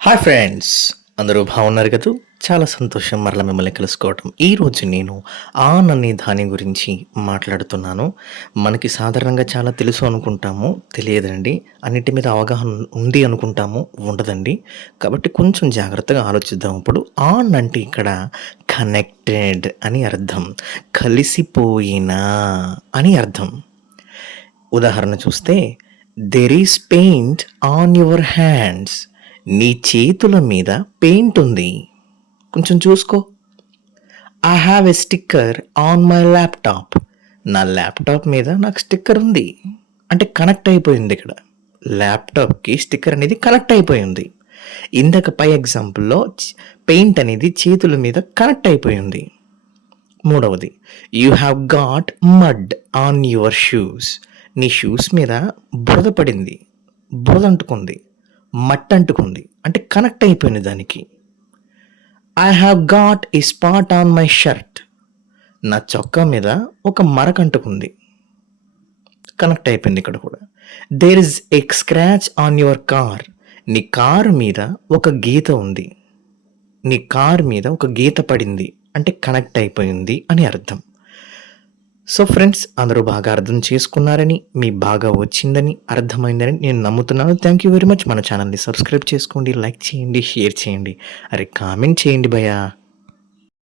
Hi friends, అందరూ బాగున్నారు కదూ? చాలా సంతోషం మరలా మిమ్మల్ని కలుసుకోవటం. ఈరోజు నేను ఆన్ అనే దాని గురించి మాట్లాడుతున్నాను. మనకి సాధారణంగా చాలా తెలుసు అనుకుంటాము, తెలియదండి. అన్నిటి మీద అవగాహన ఉంది అనుకుంటాము, ఉండదండి. కాబట్టి కొంచెం జాగ్రత్తగా ఆలోచిద్దాం. ఇప్పుడు ఆన్ అంటే ఇక్కడ కనెక్టెడ్ అని అర్థం, కలిసిపోయిన అని అర్థం. ఉదాహరణ చూస్తే, there is paint on your hands. నీ చేతుల మీద పెయింట్ ఉంది, కొంచెం చూసుకో. I have a sticker on my laptop. నా ల్యాప్టాప్ మీద నాకు స్టిక్కర్ ఉంది. అంటే కనెక్ట్ అయిపోయింది ఇక్కడ. ల్యాప్టాప్కి స్టిక్కర్ అనేది కనెక్ట్ అయిపోయింది. ఇందాక పై ఎగ్జాంపుల్లో పెయింట్ అనేది చేతుల మీద కనెక్ట్ అయిపోయింది. మూడవది, you have got mud on your shoes. నీ షూస్ మీద బురద పడింది, బురద అంటుకుంది, మట్టి అంటుకుంది, అంటే కనెక్ట్ అయిపోయింది దానికి. I have got a spot on my shirt. నా చొక్కా మీద ఒక మరక అంటుకుంది, కనెక్ట్ అయిపోయింది ఇక్కడ కూడా. There is a scratch on your car. నీ కారు మీద ఒక గీత ఉంది, నీ కారు మీద ఒక గీత పడింది, అంటే కనెక్ట్ అయిపోయింది అని అర్థం. సో ఫ్రెండ్స్, అందరూ బాగా అర్థం చేసుకున్నారని, మీ బాగా వచ్చిందని, అర్థమైందని నేను నమ్ముతున్నాను. Thank you very much. మన ఛానల్ని సబ్స్క్రైబ్ చేసుకోండి, లైక్ చేయండి, షేర్ చేయండి, అరే కామెంట్ చేయండి భయ్యా.